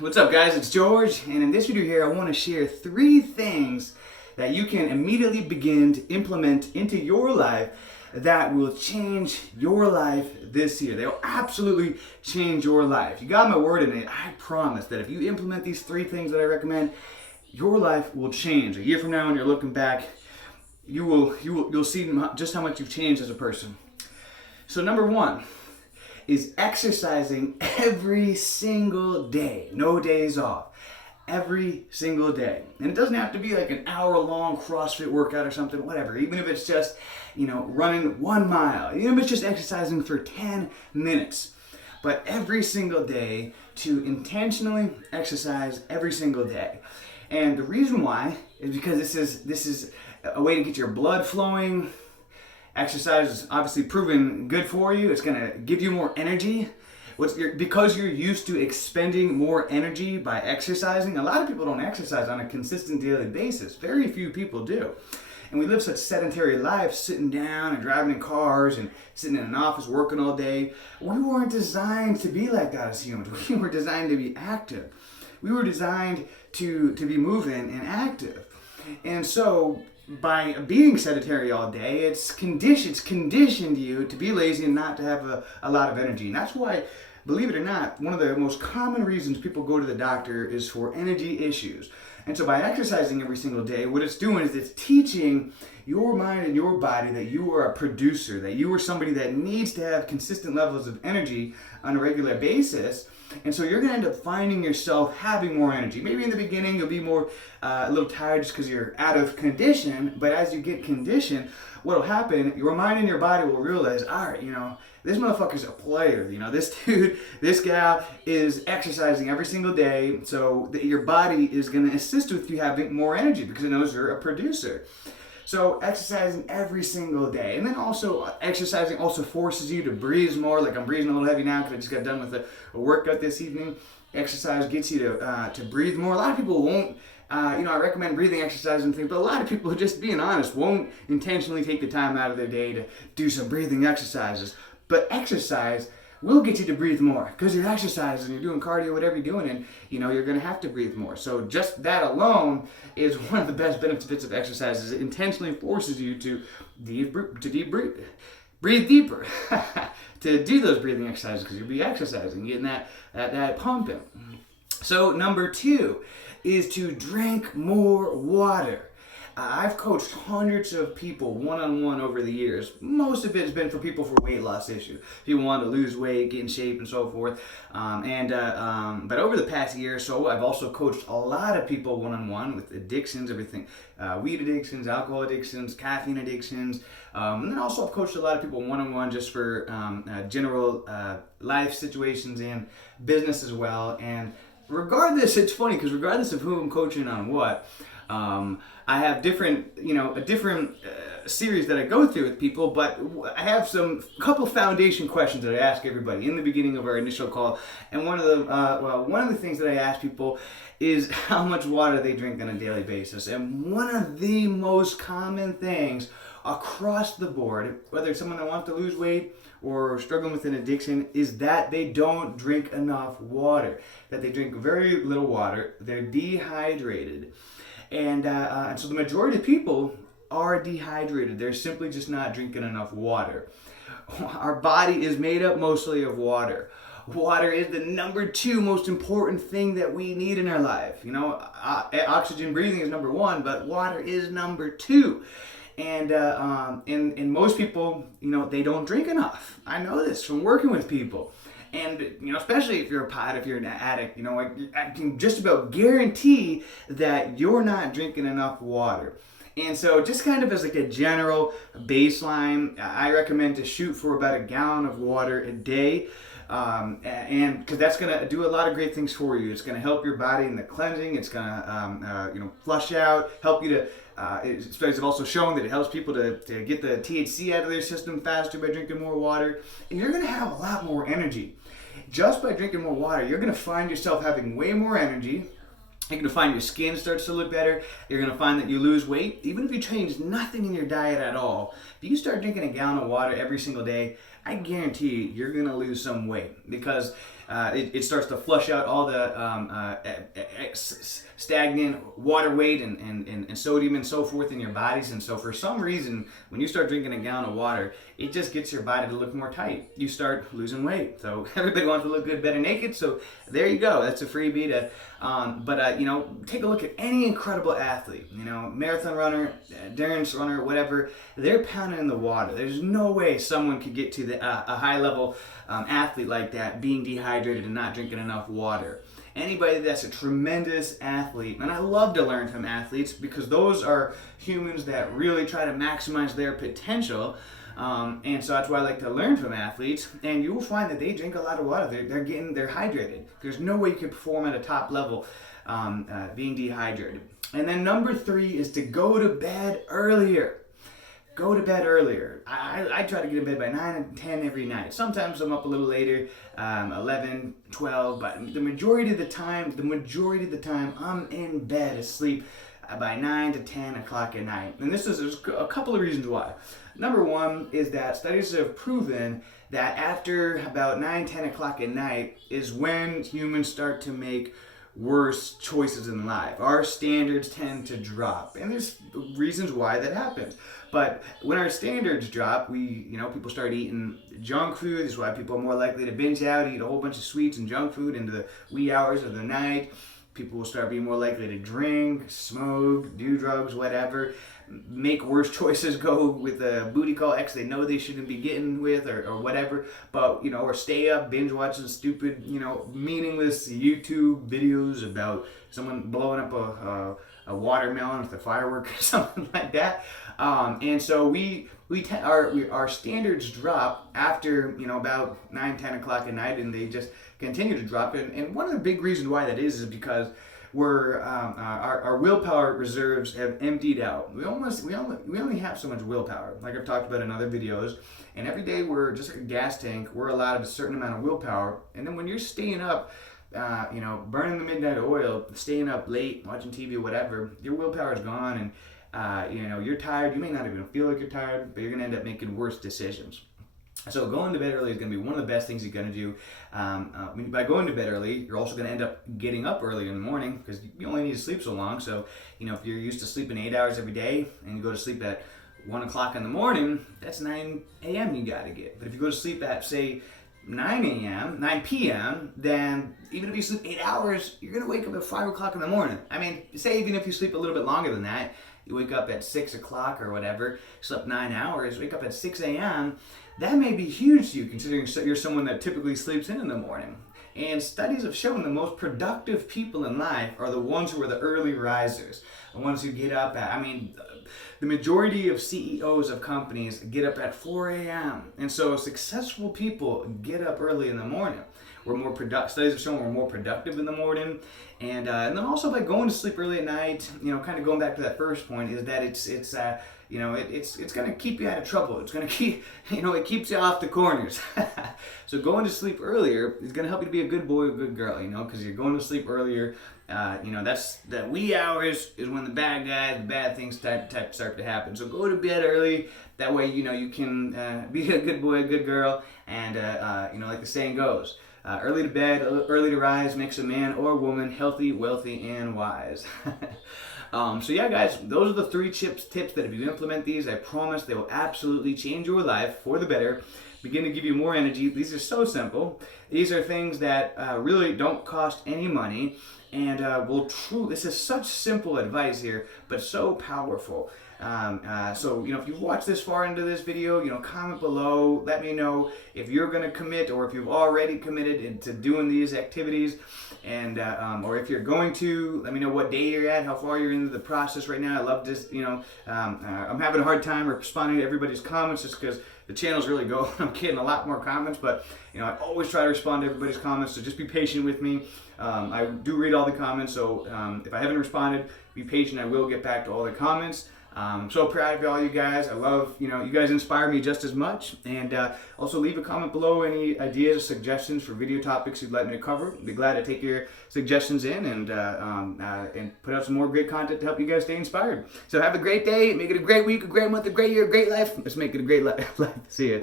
What's up, guys? It's George, and in this video here I want to share 3 things that you can immediately begin to implement into your life that will change your life this year. They'll absolutely change your life. You got my word in it. I promise that if you implement these 3 things that I recommend, your life will change. A year from now when you're looking back, you'll see just how much you've changed as a person. So number 1 is exercising every single day. No days off. Every single day. And it doesn't have to be like an hour-long CrossFit workout or something, whatever. Even if it's just, running 1 mile. Even if it's just exercising for 10 minutes. But every single day to intentionally exercise every single day. And the reason why is because this is a way to get your blood flowing. Exercise is obviously proven good for you. It's going to give you more energy. Because you're used to expending more energy by exercising. A lot of people don't exercise on a consistent daily basis. Very few people do. And we live such sedentary lives, sitting down and driving in cars and sitting in an office working all day. We weren't designed to be like that as humans. We were designed to be active. We were designed to be moving and active. And so by being sedentary all day, it's conditioned you to be lazy and not to have a lot of energy. And that's why, believe it or not, one of the most common reasons people go to the doctor is for energy issues. And so by exercising every single day, what it's doing is it's teaching your mind and your body that you are a producer, that you are somebody that needs to have consistent levels of energy on a regular basis. And so you're going to end up finding yourself having more energy. Maybe in the beginning you'll be more a little tired just because you're out of condition. But as you get conditioned, what'll happen, your mind and your body will realize, all right, this motherfucker's a player. This dude, this gal is exercising every single day. So that your body is going to assist with you having more energy because it knows you're a producer. So exercising every single day. And then also exercising also forces you to breathe more. Like I'm breathing a little heavy now because I just got done with a workout this evening. Exercise gets you to breathe more. A lot of people won't, I recommend breathing exercise and things, but a lot of people, just being honest, won't intentionally take the time out of their day to do some breathing exercises. But exercise will get you to breathe more because you're exercising, you're doing cardio, whatever you're doing, and you're going to have to breathe more. So just that alone is one of the best benefits of exercise. Is it intentionally forces you to breathe deeper, to do those breathing exercises because you'll be exercising, getting that pumping. So number 2 is to drink more water. I've coached hundreds of people one-on-one over the years. Most of it has been for people for weight loss issues. People want to lose weight, get in shape, and so forth. But over the past year or so, I've also coached a lot of people one-on-one with addictions, everything. Weed addictions, alcohol addictions, caffeine addictions. And then also I've coached a lot of people one-on-one just for general life situations and business as well. And regardless, it's funny because regardless of who I'm coaching on what, I have a different series that I go through with people, but I have a couple foundation questions that I ask everybody in the beginning of our initial call. And one of the things that I ask people is how much water they drink on a daily basis. And one of the most common things across the board, whether it's someone that wants to lose weight or struggling with an addiction, is that they don't drink enough water, that they drink very little water, they're dehydrated. And so the majority of people are dehydrated. They're simply just not drinking enough water. Our body is made up mostly of water. Water is the number 2 most important thing that we need in our life. Oxygen breathing is number 1, but water is number 2. And most people, they don't drink enough. I know this from working with people. And, especially if you're a pot, if you're an addict, I can just about guarantee that you're not drinking enough water. And so just kind of as like a general baseline, I recommend to shoot for about a gallon of water a day. And because that's going to do a lot of great things for you. It's going to help your body in the cleansing. It's going to, flush out, help you to, studies have also shown that it helps people to get the THC out of their system faster by drinking more water. And you're going to have a lot more energy. Just by drinking more water, you're going to find yourself having way more energy. You're going to find your skin starts to look better. You're going to find that you lose weight. Even if you change nothing in your diet at all, if you start drinking a gallon of water every single day, I guarantee you're going to lose some weight because it starts to flush out all the stagnant water weight and sodium and so forth in your bodies. And so for some reason, when you start drinking a gallon of water, it just gets your body to look more tight. You start losing weight. So everybody wants to look good, better naked. So there you go. That's a freebie to, take a look at any incredible athlete, marathon runner, endurance runner, whatever. They're pounding in the water. There's no way someone could get to a high level athlete like that being dehydrated and not drinking enough water. Anybody that's a tremendous athlete, and I love to learn from athletes because those are humans that really try to maximize their potential. And so that's why I like to learn from athletes. And you will find that they drink a lot of water. They're hydrated. There's no way you can perform at a top level being dehydrated. And then number 3 is to go to bed earlier. Go to bed earlier. I try to get in bed by 9 and 10 every night. Sometimes I'm up a little later, 11, 12, but the majority of the time, I'm in bed asleep by 9 to 10 o'clock at night. And there's a couple of reasons why. Number 1 is that studies have proven that after about 9, 10 o'clock at night is when humans start to make worse choices in life. Our standards tend to drop, and there's reasons why that happens. But when our standards drop, people start eating junk food. This is why people are more likely to binge out, eat a whole bunch of sweets and junk food into the wee hours of the night. People will start being more likely to drink, smoke, do drugs, whatever, make worse choices, go with a booty call ex they know they shouldn't be getting with or whatever, but, or stay up, binge watching stupid, meaningless YouTube videos about someone blowing up a watermelon with a firework or something like that. And so our standards drop after, about 9, 10 o'clock at night, and they just continue to drop. And one of the big reasons why that is because our willpower reserves have emptied out. We only have so much willpower, like I've talked about in other videos. And every day we're just like a gas tank. We're allowed a certain amount of willpower. And then when you're staying up, burning the midnight oil, staying up late, watching TV, whatever, your willpower is gone, and you're tired. You may not even feel like you're tired, but you're gonna end up making worse decisions. So going to bed early is going to be one of the best things you're going to do. By going to bed early, you're also going to end up getting up early in the morning because you only need to sleep so long. So, if you're used to sleeping 8 hours every day and you go to sleep at 1 o'clock in the morning, that's 9 a.m. you got to get. But if you go to sleep at, say, 9 p.m., then even if you sleep 8 hours, you're going to wake up at 5 o'clock in the morning. I mean, say even if you sleep a little bit longer than that, you wake up at 6 o'clock or whatever, slept 9 hours, wake up at 6 a.m., that may be huge to you considering you're someone that typically sleeps in the morning. And studies have shown the most productive people in life are the ones who are the early risers, the ones who get up at, the majority of CEOs of companies get up at 4 a.m. And so successful people get up early in the morning. Studies have shown we're more productive in the morning. And then also by going to sleep early at night, kind of going back to that first point, is that it's going to keep you out of trouble. It's going to keep, it keeps you off the corners. So going to sleep earlier is going to help you to be a good boy or good girl, because you're going to sleep earlier. That's the wee hours is when the bad things start to happen. So go to bed early. That way, you can be a good boy, a good girl. And, like the saying goes, early to bed, early to rise makes a man or woman healthy, wealthy, and wise. So yeah, guys, those are the 3 tips that if you implement these, I promise they will absolutely change your life for the better, begin to give you more energy. These are so simple. These are things that really don't cost any money, and this is such simple advice here, but so powerful. So if you've watched this far into this video, comment below, let me know if you're going to commit or if you've already committed to doing these activities, and or if you're going to, let me know what day you're at, how far you're into the process right now. I love this, I'm having a hard time responding to everybody's comments just because the channel's really going. I'm getting a lot more comments, but I always try to respond to everybody's comments, so just be patient with me. I do read all the comments, so if I haven't responded, be patient. I will get back to all the comments. So proud of all you guys. I love, you guys inspire me just as much. And also leave a comment below any ideas or suggestions for video topics you'd like me to cover. I'd be glad to take your suggestions in and put out some more great content to help you guys stay inspired. So have a great day. Make it a great week, a great month, a great year, a great life. Let's make it a great life. See ya.